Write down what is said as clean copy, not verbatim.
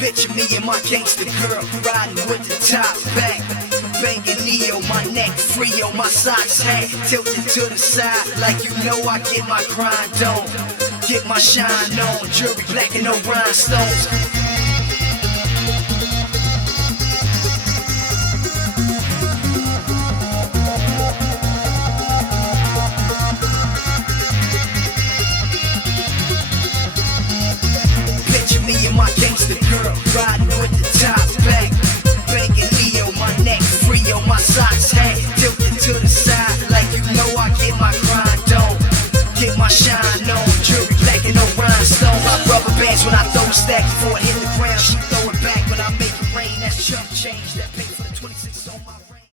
Picture me and my gangster girl riding with the top back, banging Neo, my neck free on my socks hat tilted to the side like you know I get my grind on, get my shine on, jewelry black and no rhinestones. Picture me and my gangster girl riding with the top back, banging Neo, my neck free on my socks hat tilted to the side like you know I get my grind on, get my shine on, jewelry black and no rhinestone. My rubber bands when I throw a stack before it hit the ground. She throw it back when I make it rain. That's chump change.